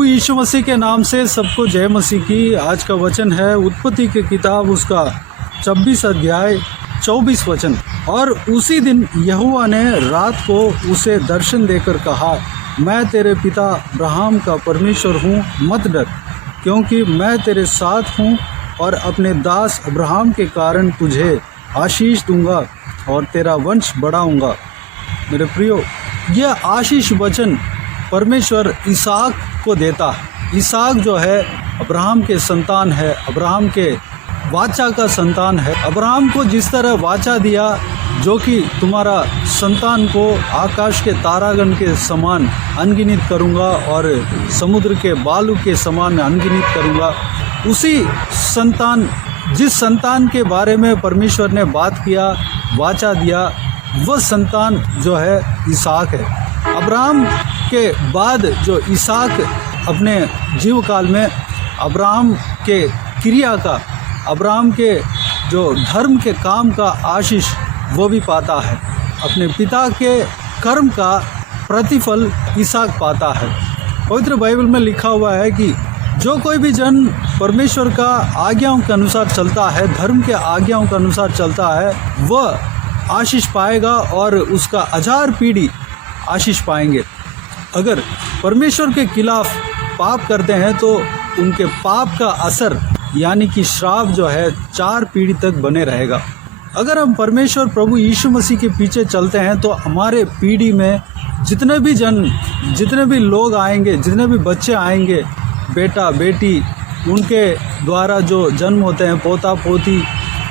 प्रभु यीशु मसीह के नाम से सबको जय मसीह की। आज का वचन है उत्पत्ति की किताब उसका 26 अध्याय 24 वचन। और उसी दिन यहोवा ने रात को उसे दर्शन देकर कहा, मैं तेरे पिता अब्राहम का परमेश्वर हूँ, मत डर, क्योंकि मैं तेरे साथ हूँ और अपने दास अब्राहम के कारण तुझे आशीष दूंगा और तेरा वंश बढ़ाऊंगा। मेरे प्रियो, यह आशीष वचन परमेश्वर इसहाक को देता है। इसहाक जो है अब्राहम के संतान है, अब्राहम के वाचा का संतान है। अब्राहम को जिस तरह वाचा दिया, जो कि तुम्हारा संतान को आकाश के तारागण के समान अनगिनत करूंगा और समुद्र के बालू के समान अनगिनत करूंगा, उसी संतान, जिस संतान के बारे में परमेश्वर ने बात किया, वाचा दिया, वह संतान जो है इसहाक है। अब्राहम के बाद जो इसहाक अपने जीव काल में अब्राहम के क्रिया का, अब्राहम के जो धर्म के काम का आशीष वो भी पाता है। अपने पिता के कर्म का प्रतिफल इसहाक पाता है। पवित्र बाइबल में लिखा हुआ है कि जो कोई भी जन परमेश्वर का आज्ञाओं के अनुसार चलता है, धर्म के आज्ञाओं के अनुसार चलता है, वह आशीष पाएगा और उसका 1000 पीढ़ी आशीष पाएंगे। अगर परमेश्वर के खिलाफ पाप करते हैं तो उनके पाप का असर यानी कि श्राप जो है 4 पीढ़ी तक बने रहेगा। अगर हम परमेश्वर प्रभु यीशु मसीह के पीछे चलते हैं तो हमारे पीढ़ी में जितने भी जन, जितने भी लोग आएंगे, जितने भी बच्चे आएंगे, बेटा बेटी, उनके द्वारा जो जन्म होते हैं, पोता पोती,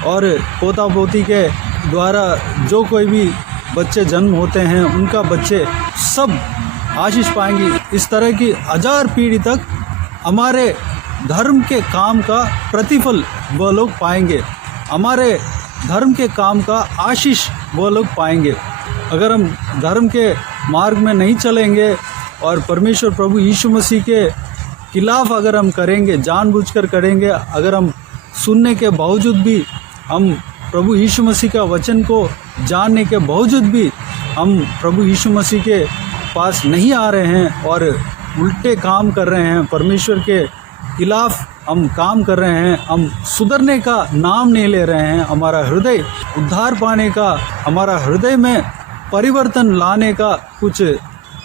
और पोता पोती के द्वारा जो कोई भी बच्चे जन्म होते हैं, उनका बच्चे सब आशीष पाएंगे। इस तरह की 1000 पीढ़ी तक हमारे धर्म के काम का प्रतिफल वह लोग पाएंगे, हमारे धर्म के काम का आशीष वह लोग पाएंगे। अगर हम धर्म के मार्ग में नहीं चलेंगे और परमेश्वर प्रभु यीशु मसीह के खिलाफ अगर हम करेंगे, जानबूझकर करेंगे, अगर हम सुनने के बावजूद भी, हम प्रभु यीशु मसीह का वचन को जानने के बावजूद भी हम प्रभु यीशु मसीह के पास नहीं आ रहे हैं और उल्टे काम कर रहे हैं, परमेश्वर के खिलाफ हम काम कर रहे हैं, हम सुधरने का नाम नहीं ले रहे हैं, हमारा हृदय उद्धार पाने का, हमारा हृदय में परिवर्तन लाने का कुछ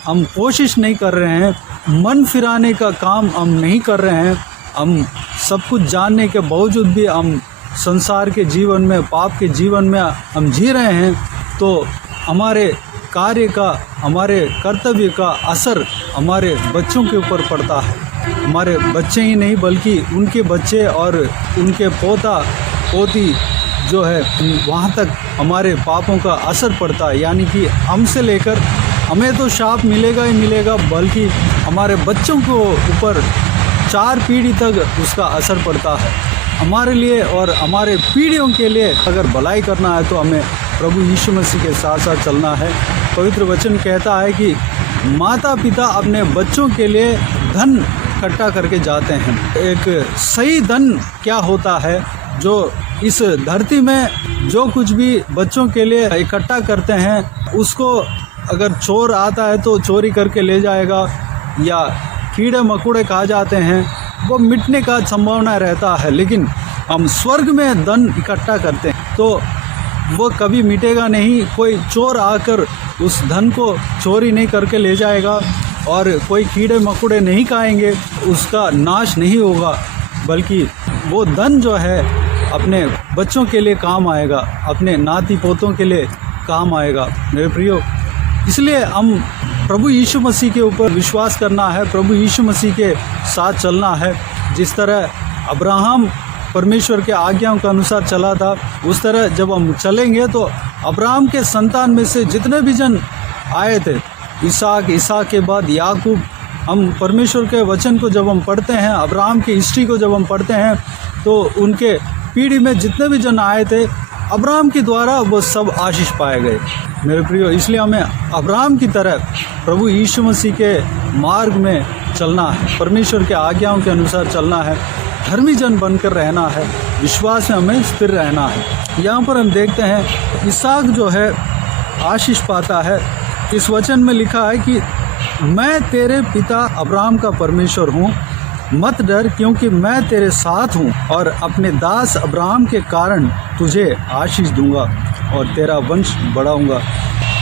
हम कोशिश नहीं कर रहे हैं, मन फिराने का काम हम नहीं कर रहे हैं, हम सब कुछ जानने के बावजूद भी हम संसार के जीवन में, पाप के जीवन में हम जी रहे हैं, तो हमारे कार्य का, हमारे कर्तव्य का असर हमारे बच्चों के ऊपर पड़ता है। हमारे बच्चे ही नहीं बल्कि उनके बच्चे और उनके पोता पोती जो है, वहाँ तक हमारे पापों का असर पड़ता है। यानी कि हमसे लेकर हमें तो शाप मिलेगा ही मिलेगा, बल्कि हमारे बच्चों को ऊपर 4 पीढ़ी तक उसका असर पड़ता है। हमारे लिए और हमारे पीढ़ियों के लिए अगर भलाई करना है तो हमें प्रभु यीशु मसीह के साथ साथ चलना है। पवित्र वचन कहता है कि माता पिता अपने बच्चों के लिए धन इकट्ठा करके जाते हैं। एक सही धन क्या होता है? जो इस धरती में जो कुछ भी बच्चों के लिए इकट्ठा करते हैं, उसको अगर चोर आता है तो चोरी करके ले जाएगा, या कीड़े मकोड़े खा जाते हैं, वो मिटने का संभावना रहता है। लेकिन हम स्वर्ग में धन इकट्ठा करते हैं तो वो कभी मिटेगा नहीं। कोई चोर आकर उस धन को चोरी नहीं करके ले जाएगा और कोई कीड़े मकोड़े नहीं खाएंगे, उसका नाश नहीं होगा, बल्कि वो धन जो है अपने बच्चों के लिए काम आएगा, अपने नाती पोतों के लिए काम आएगा। मेरे प्रियो, इसलिए हम प्रभु यीशु मसीह के ऊपर विश्वास करना है, प्रभु यीशु मसीह के साथ चलना है। जिस तरह अब्राहम परमेश्वर के आज्ञाओं के अनुसार चला था, उस तरह जब हम चलेंगे तो अब्राहम के संतान में से जितने भी जन आए थे, इसहाक, इसहाक के बाद याकूब, हम परमेश्वर के वचन को जब हम पढ़ते हैं, अब्राहम की हिस्ट्री को जब हम पढ़ते हैं, तो उनके पीढ़ी में जितने भी जन आए थे, अब्राहम के द्वारा वो सब आशीष पाए गए। मेरे प्रियो, इसलिए हमें अब्राहम की तरह प्रभु यीशु मसीह के मार्ग में चलना है, परमेश्वर के आज्ञाओं के अनुसार चलना है, धर्मी जन बनकर रहना है, विश्वास में हमें स्थिर रहना है। यहाँ पर हम देखते हैं इसहाक जो है आशीष पाता है। इस वचन में लिखा है कि मैं तेरे पिता अब्राहम का परमेश्वर हूँ, मत डर, क्योंकि मैं तेरे साथ हूँ और अपने दास अब्राहम के कारण तुझे आशीष दूंगा और तेरा वंश बढ़ाऊंगा।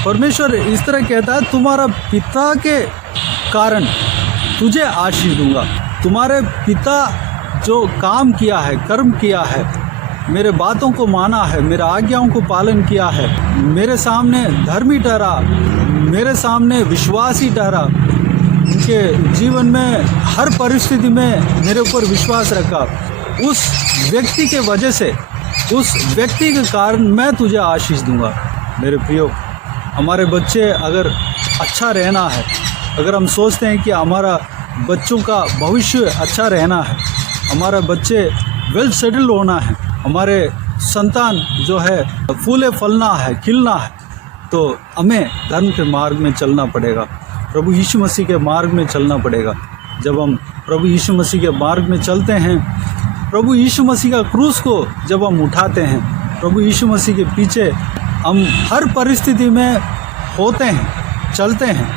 परमेश्वर इस तरह कहता है, तुम्हारा पिता के कारण तुझे आशीष दूंगा। तुम्हारे पिता जो काम किया है, कर्म किया है, मेरे बातों को माना है, मेरे आज्ञाओं को पालन किया है, मेरे सामने धर्मी ठहरा, मेरे सामने विश्वासी ठहरा, उनके जीवन में हर परिस्थिति में मेरे ऊपर विश्वास रखा, उस व्यक्ति के वजह से, उस व्यक्ति के कारण मैं तुझे आशीष दूंगा। मेरे प्रियो, हमारे बच्चे अगर अच्छा रहना है, अगर हम सोचते हैं कि हमारा बच्चों का भविष्य अच्छा रहना है, हमारा बच्चे वेल सेटल्ड होना है, हमारे संतान जो है फूले फलना है, खिलना है, तो हमें धर्म के मार्ग में चलना पड़ेगा, प्रभु यीशु मसीह के मार्ग में चलना पड़ेगा। जब हम प्रभु यीशु मसीह के मार्ग में चलते हैं, प्रभु यीशु मसीह का क्रूस को जब हम उठाते हैं, प्रभु यीशु मसीह के पीछे हम हर परिस्थिति में होते हैं, चलते हैं,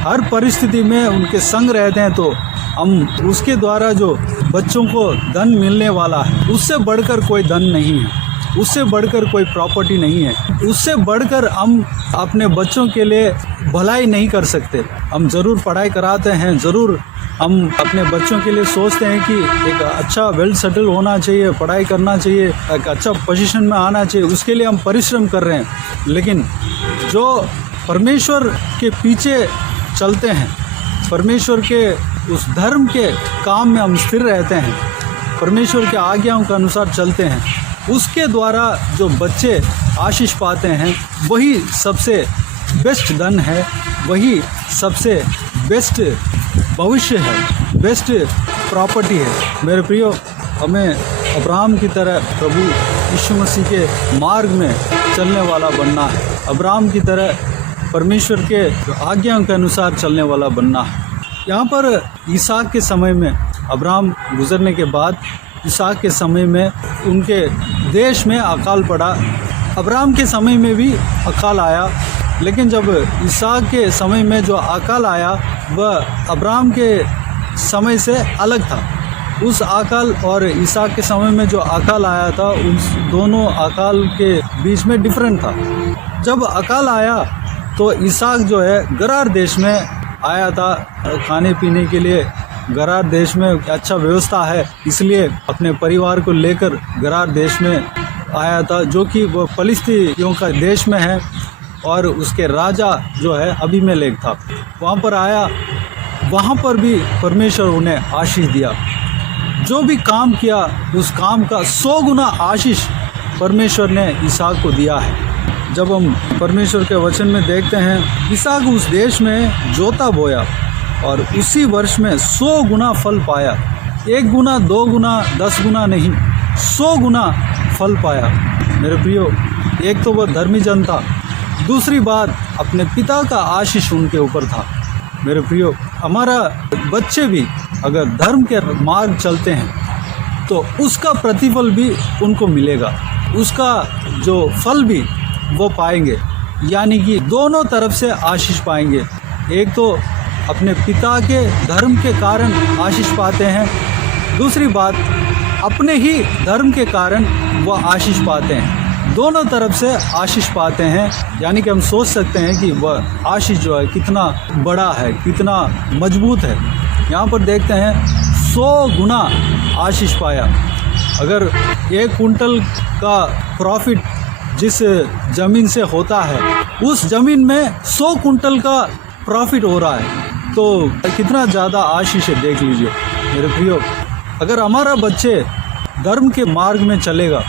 हर परिस्थिति में उनके संग रहते हैं, तो हम उसके द्वारा जो बच्चों को धन मिलने वाला है, उससे बढ़कर कोई धन नहीं है, उससे बढ़कर कोई प्रॉपर्टी नहीं है, उससे बढ़कर हम अपने बच्चों के लिए भलाई नहीं कर सकते। हम ज़रूर पढ़ाई कराते हैं, ज़रूर हम अपने बच्चों के लिए सोचते हैं कि एक अच्छा वेल सेटल होना चाहिए, पढ़ाई करना चाहिए, एक अच्छा पोजीशन में आना चाहिए, उसके लिए हम परिश्रम कर रहे हैं। लेकिन जो परमेश्वर के पीछे चलते हैं, परमेश्वर के उस धर्म के काम में हम स्थिर रहते हैं, परमेश्वर के आज्ञाओं के अनुसार चलते हैं, उसके द्वारा जो बच्चे आशीष पाते हैं, वही सबसे बेस्ट धन है, वही सबसे बेस्ट भविष्य है, बेस्ट प्रॉपर्टी है। मेरे प्रियो, हमें अब्राहम की तरह प्रभु यीशु मसीह के मार्ग में चलने वाला बनना है, अब्राहम की तरह परमेश्वर के आज्ञाओं के अनुसार चलने वाला बनना है। यहाँ पर इसहाक के समय में, अब्राहम गुजरने के बाद इसहाक के समय में उनके देश में अकाल पड़ा। अब्राहम के समय में भी अकाल आया, लेकिन जब इसहाक के समय में जो अकाल आया वह अब्राहम के समय से अलग था। उस अकाल और इसहाक के समय में जो अकाल आया था, उस दोनों अकाल के बीच में डिफरेंट था। जब अकाल आया तो इसहाक जो है गरार देश में आया था, खाने पीने के लिए गरार देश में अच्छा व्यवस्था है, इसलिए अपने परिवार को लेकर गरार देश में आया था, जो कि वो फलिस्तीनियों का देश में है, और उसके राजा जो है अबीमेलेक था। वहाँ पर आया, वहाँ पर भी परमेश्वर उन्हें आशीष दिया। जो भी काम किया उस काम का 100 गुना आशीष परमेश्वर ने इसहाक को दिया है। जब हम परमेश्वर के वचन में देखते हैं, इसहाक उस देश में जोता बोया और उसी वर्ष में 100 गुना फल पाया। 1 गुना, 2 गुना, 10 गुना नहीं, 100 गुना फल पाया। मेरे प्रियो, एक तो वह धर्मी जन था, दूसरी बात अपने पिता का आशीष उनके ऊपर था। मेरे प्रियो, हमारा बच्चे भी अगर धर्म के मार्ग चलते हैं तो उसका प्रतिफल भी उनको मिलेगा, उसका जो फल भी वो पाएंगे, यानी कि दोनों तरफ से आशीष पाएंगे। एक तो अपने पिता के धर्म के कारण आशीष पाते हैं, दूसरी बात अपने ही धर्म के कारण वो आशीष पाते हैं। दोनों तरफ से आशीष पाते हैं, यानी कि हम सोच सकते हैं कि वह आशीष जो है कितना बड़ा है, कितना मजबूत है। यहाँ पर देखते हैं 100 गुना आशीष पाया। अगर 1 कुंटल का प्रॉफिट जिस ज़मीन से होता है, उस ज़मीन में 100 कुंटल का प्रॉफिट हो रहा है, तो कितना ज़्यादा आशीष है, देख लीजिए। मेरे प्रियो, अगर हमारा बच्चे धर्म के मार्ग में चलेगा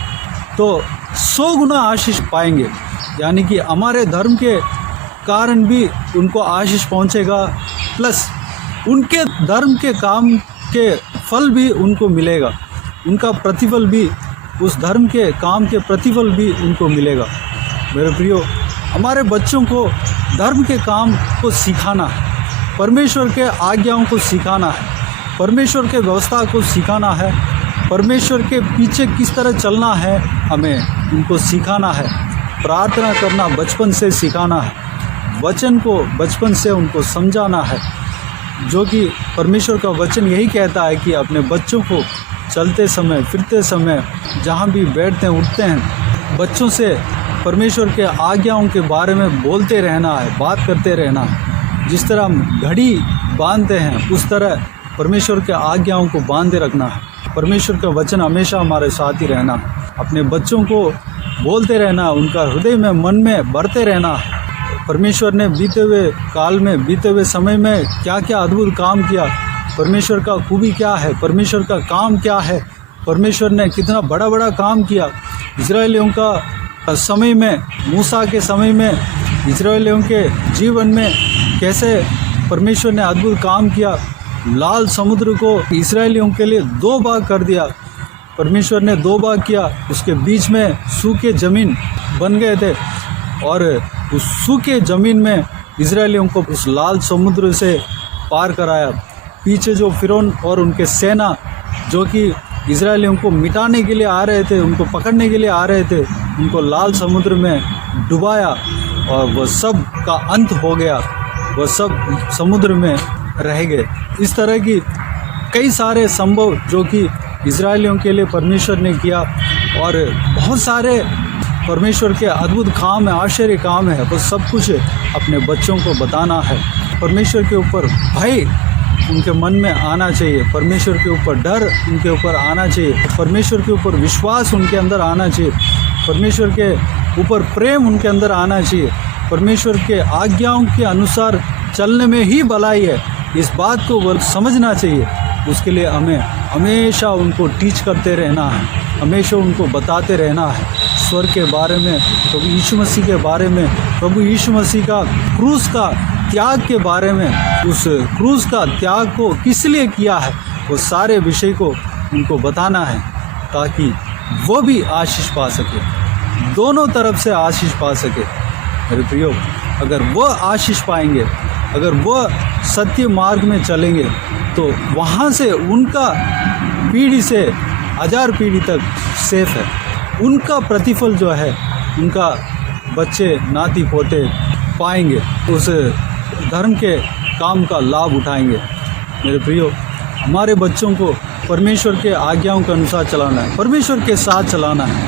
तो 100 गुना आशीष पाएंगे, यानी कि हमारे धर्म के कारण भी उनको आशीष पहुंचेगा, प्लस उनके धर्म के काम के फल भी उनको मिलेगा, उनका प्रतिफल भी, उस धर्म के काम के प्रतिफल भी उनको मिलेगा। मेरे प्रियो, हमारे बच्चों को धर्म के काम को सिखाना है, परमेश्वर के आज्ञाओं को सिखाना है, परमेश्वर के व्यवस्था को सिखाना है, परमेश्वर के पीछे किस तरह चलना है हमें उनको सिखाना है। प्रार्थना करना बचपन से सिखाना है, वचन को बचपन से उनको समझाना है, जो कि परमेश्वर का वचन यही कहता है कि अपने बच्चों को चलते समय, फिरते समय, जहाँ भी बैठते हैं, उठते हैं, बच्चों से परमेश्वर के आज्ञाओं के बारे में बोलते रहना है, बात करते रहना है। जिस तरह हम घड़ी बांधते हैं, उस तरह परमेश्वर के आज्ञाओं को बांधे रखना है। परमेश्वर का वचन हमेशा हमारे साथ ही रहना है। अपने बच्चों को बोलते रहना, उनका हृदय में, मन में भरते रहना है। परमेश्वर ने बीते हुए काल में, बीते हुए समय में क्या क्या अद्भुत काम किया, परमेश्वर का खूबी क्या है, परमेश्वर का काम क्या है, परमेश्वर ने कितना बड़ा बड़ा काम किया। इजरायलियों का समय में, मूसा के समय में, इजरायलियों के जीवन में कैसे परमेश्वर ने अद्भुत काम किया। लाल समुद्र को इजरायलियों के लिए 2 भाग कर दिया, परमेश्वर ने 2 भाग किया। उसके बीच में सूखे ज़मीन बन गए थे और उस सूखे ज़मीन में इजरायलियों को उस लाल समुद्र से पार कराया। पीछे जो फिरौन और उनके सेना जो कि इजरायलियों को मिटाने के लिए आ रहे थे, उनको पकड़ने के लिए आ रहे थे, उनको लाल समुद्र में डुबाया और वह सब का अंत हो गया, वह सब समुद्र में रह गए। इस तरह की कई सारे संभव जो कि इजरायलियों के लिए परमेश्वर ने किया और बहुत सारे परमेश्वर के अद्भुत काम है, आश्चर्य काम है। बस सब कुछ अपने बच्चों को बताना है। परमेश्वर के ऊपर भय उनके मन में आना चाहिए, परमेश्वर के ऊपर डर उनके ऊपर आना चाहिए, परमेश्वर के ऊपर विश्वास उनके अंदर आना चाहिए, परमेश्वर के ऊपर प्रेम उनके अंदर आना चाहिए। परमेश्वर के आज्ञाओं के अनुसार चलने में ही भलाई है, इस बात को वो समझना चाहिए। उसके लिए हमें हमेशा उनको टीच करते रहना है, हमेशा उनको बताते रहना है स्वर्ग के बारे में, प्रभु यीशु मसीह के बारे में, प्रभु यीशु मसीह का क्रूस का त्याग के बारे में, उस क्रूस का त्याग को किस लिए किया है, वो सारे विषय को उनको बताना है ताकि वो भी आशीष पा सके, दोनों तरफ से आशीष पा सके। मेरे प्रियो, अगर वो आशीष पाएंगे, अगर वो सत्य मार्ग में चलेंगे, तो वहाँ से उनका पीढ़ी से 1000 पीढ़ी तक सेफ है। उनका प्रतिफल जो है, उनका बच्चे, नाती पोते पाएंगे, उस धर्म के काम का लाभ उठाएंगे। मेरे प्रियो, हमारे बच्चों को परमेश्वर के आज्ञाओं के अनुसार चलाना है, परमेश्वर के साथ चलाना है।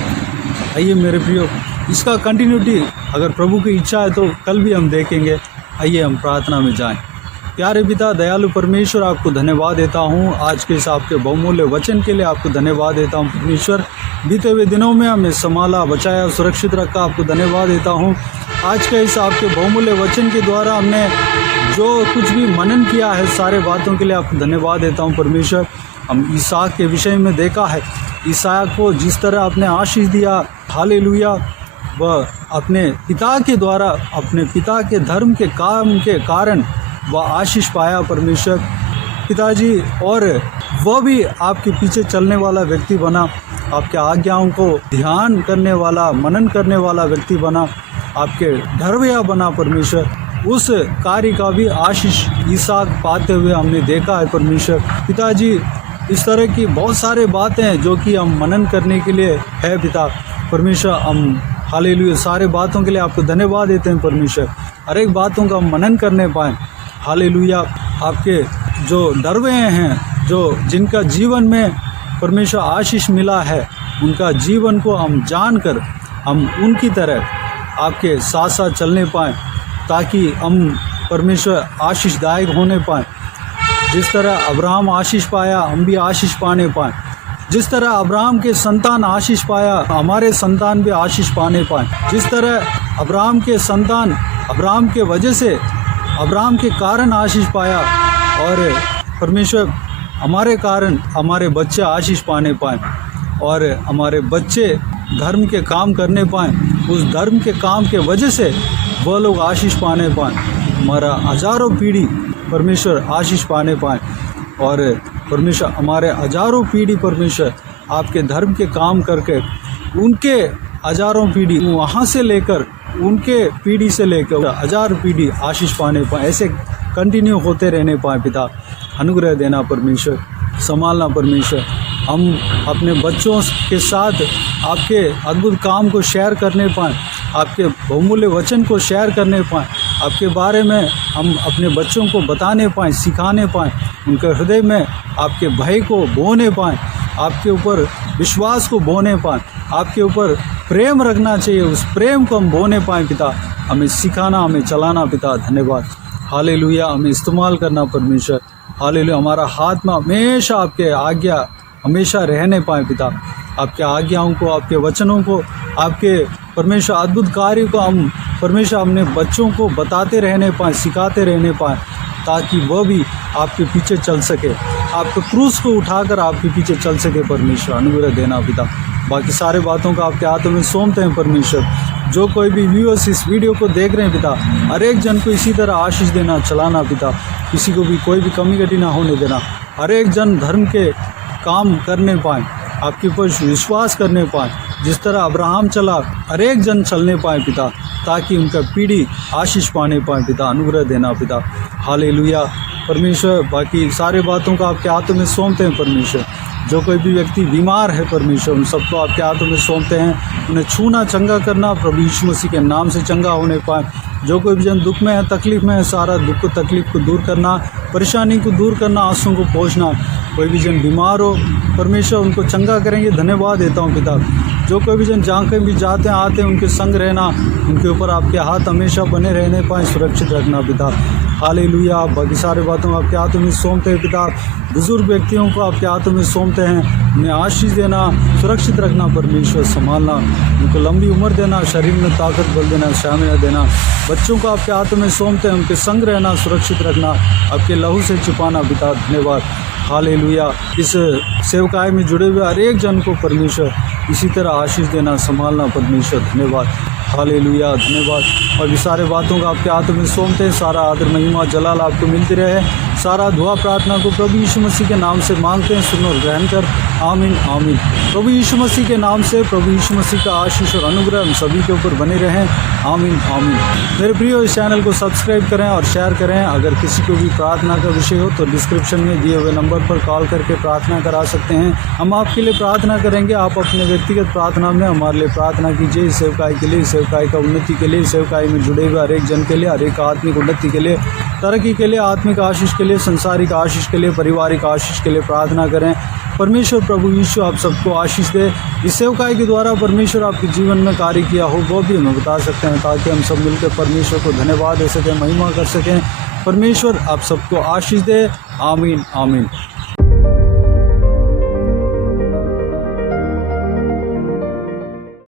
आइए मेरे प्रियो, इसका कंटिन्यूटी अगर प्रभु की इच्छा है तो कल भी हम देखेंगे। आइए हम प्रार्थना में जाएं। प्यारे पिता, दयालु परमेश्वर, आपको धन्यवाद देता हूँ आज के इस आपके बहुमूल्य वचन के लिए। आपको धन्यवाद देता हूँ परमेश्वर, बीते हुए दिनों में हमें संभाला, बचाया, सुरक्षित रखा। आपको धन्यवाद देता हूँ आज के इस आपके बहुमूल्य वचन के द्वारा हमने जो कुछ भी मनन किया है, सारे बातों के लिए आपको धन्यवाद देता हूँ परमेश्वर। हम इसहाक के विषय में देखा है, इसहाक को जिस तरह आपने आशीष दिया, हालेलुया, वह अपने पिता के द्वारा, अपने पिता के धर्म के काम के कारण वह आशीष पाया परमेश्वर पिताजी, और वह भी आपके पीछे चलने वाला व्यक्ति बना, आपके आज्ञाओं को ध्यान करने वाला, मनन करने वाला व्यक्ति बना, आपके ढरवैया बना परमेश्वर। उस कार्य का भी आशीष इसहाक पाते हुए हमने देखा है परमेश्वर पिताजी। इस तरह की बहुत सारे बातें हैं जो कि हम मनन करने के लिए है पिता परमेश्वर। हम हालेलुया, सारे बातों के लिए आपको धन्यवाद देते हैं परमेश्वर। हर एक बातों का हम मनन करने पाएँ। हालेलुया, आपके जो डरवे हैं, जो जिनका जीवन में परमेश्वर आशीष मिला है, उनका जीवन को हम जानकर हम उनकी तरह आपके साथ साथ चलने पाएँ, ताकि हम परमेश्वर आशीषदायक होने पाएँ। जिस तरह अब्राहम आशीष पाया, हम भी आशीष पाने पाएँ। जिस तरह अब्राहम के संतान आशीष पाया, हमारे संतान भी आशीष पाने पाएँ। जिस तरह अब्राहम के संतान अब्राहम के वजह से, अब्राहम के कारण आशीष पाया, और परमेश्वर हमारे कारण हमारे बच्चे आशीष पाने पाएँ, और हमारे बच्चे धर्म के काम करने पाएँ। उस धर्म के काम के वजह से वह लोग आशीष पाने पाएँ, हमारा हजारों पीढ़ी परमेश्वर आशीष पाने पाएँ, और परमेश्वर हमारे हजारों पीढ़ी परमेश्वर आपके धर्म के काम करके उनके हजारों पीढ़ी वहाँ से लेकर उनके पीढ़ी से लेकर 1000 पीढ़ी आशीष पाने पाए, ऐसे कंटिन्यू होते रहने पाए। पिता अनुग्रह देना परमेश्वर, संभालना परमेश्वर। हम अपने बच्चों के साथ आपके अद्भुत काम को शेयर करने पाएँ, आपके बहुमूल्य वचन को शेयर करने पाएँ, आपके बारे में हम अपने बच्चों को बताने पाएँ, सिखाने पाएँ, उनके हृदय में आपके भय को बोने पाएँ, आपके ऊपर विश्वास को बोने पाएँ, आपके ऊपर प्रेम रखना चाहिए, उस प्रेम को हम बोने पाएँ पिता। हमें सिखाना, हमें चलाना पिता। धन्यवाद। हालेलुया। हमें इस्तेमाल करना परमेश्वर। हालेलुया। हमारा हाथ में हमेशा आपके आज्ञा हमेशा रहने पाएँ पिता। आपके आज्ञाओं को, आपके वचनों को, आपके परमेश्वर अद्भुत कार्य को हम परमेश्वर अपने बच्चों को बताते रहने पाएँ, सिखाते रहने पाएँ, ताकि वह भी आपके पीछे चल सके, आपके क्रूस को उठाकर आपके पीछे चल सके। परमेश्वर अनुग्रह देना पिता। बाकी सारे बातों का आपके हाथों में सौंपते हैं परमेश्वर। जो कोई भी व्यूअर्स इस वीडियो को देख रहे हैं पिता, हर एक जन को इसी तरह आशीष देना, चलाना पिता। किसी को भी कोई भी कमी घटी ना होने देना। हर एक जन धर्म के काम करने पाएँ, आपके ऊपर विश्वास करने पाएँ, जिस तरह अब्राहम चला, हर एक जन चलने पाए पिता, ताकि उनका पीढ़ी आशीष पाने पाए पिता। अनुग्रह देना पिता। हालेलुया परमेश्वर। बाकी सारे बातों का आपके हाथों में सौंपते हैं परमेश्वर। जो कोई भी व्यक्ति बीमार है परमेश्वर, उन सबको आपके हाथों में सौंपते हैं। उन्हें छूना, चंगा करना प्रभु यीशु मसीह के नाम से चंगा होने पाए। जो कोई भी जन दुख में है, तकलीफ़ में है, सारा दुख को, तकलीफ़ को दूर करना, परेशानी को दूर करना, आंसुओं को पोंछना। कोई भी जन बीमार हो परमेश्वर, उनको चंगा करेंगे। धन्यवाद देता हूँ पिता। जो कोई भी जन जहाँ कहीं भी जाते हैं, आते हैं, उनके संग रहना, उनके ऊपर आपके हाथ हमेशा बने रहने पाएँ, सुरक्षित रखना पिता। हालेलुया। बाकी सारे बातों आपके हाथों में सौंपते हैं पिता। बुजुर्ग व्यक्तियों को आपके हाथों में सौंपते हैं। उन्हें आशीष देना, सुरक्षित रखना परमेश्वर, संभालना, उनको लंबी उम्र देना, शरीर में ताकत बल देना, स्टैमिना देना। बच्चों को आपके हाथों में सौंपते हैं, उनके संग रहना, सुरक्षित रखना, आपके लहू से छिपाना पिता। धन्यवाद। हालेलुया। इस सेवकाई में जुड़े हुए हर एक जन को परमेश्वर इसी तरह आशीष देना, संभालना परमेश्वर। धन्यवाद। हालेलुया। धन्यवाद। और ये सारे बातों का आपके हाथों में सौंपते हैं। सारा आदर, महिमा, जलाल आपको मिलती रहे। सारा दुआ प्रार्थना को प्रभु यीशु मसीह के नाम से मांगते हैं। सुनो, ग्रहण कर। आमीन आमीन। प्रभु यीशु मसीह के नाम से प्रभु यीशु मसीह का आशीष और अनुग्रह हम सभी के ऊपर बने रहें। आमीन आमीन। मेरे प्रियो, इस चैनल को सब्सक्राइब करें और शेयर करें। अगर किसी को भी प्रार्थना का विषय हो तो डिस्क्रिप्शन में दिए हुए नंबर पर कॉल करके प्रार्थना करा सकते हैं। हम आपके लिए प्रार्थना करेंगे। आप अपने व्यक्तिगत प्रार्थना में हमारे लिए प्रार्थना कीजिए। सेवकाई के लिए, सेवकाई का उन्नति के लिए, सेवकाई में जुड़े हुए हर एक जन के लिए, हर एक आत्मिक उन्नति के लिए, तरक्की के लिए, आत्मिक आशीष के लिए, संसारिक आशीष के लिए, पारिवारिक आशीष के लिए प्रार्थना करें। परमेश्वर प्रभु यीशु आप सबको आशीष दे। इस सेवकाई के द्वारा परमेश्वर आपके जीवन में कार्य किया हो वो भी हमें बता सकते हैं, ताकि हम सब मिलकर परमेश्वर को धन्यवाद दे सकें, महिमा कर सकें। परमेश्वर आप सबको आशीष दे। आमीन आमीन।